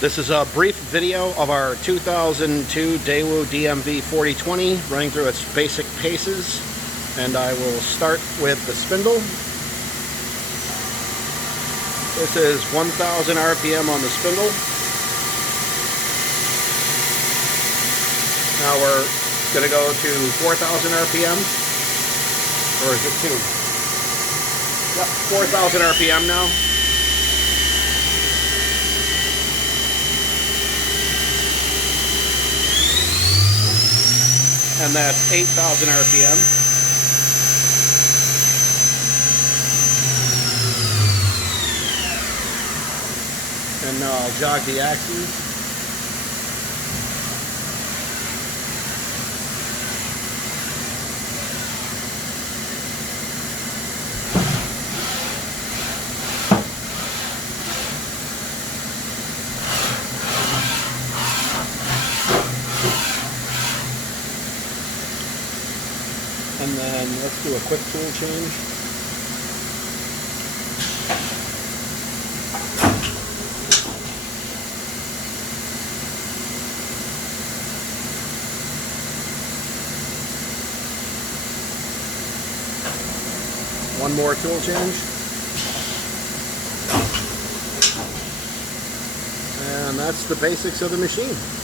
This is a brief video of our 2002 Daewoo DMV-4020 running through its basic paces, and I will start with the spindle. This is 1,000 RPM on the spindle. Now we're going to go to 4,000 RPM, or is it 2? Yep, 4,000 RPM now. And that's 8,000 RPM. And now I'll jog the axes. And then let's do a quick tool change. One more tool change. And that's the basics of the machine.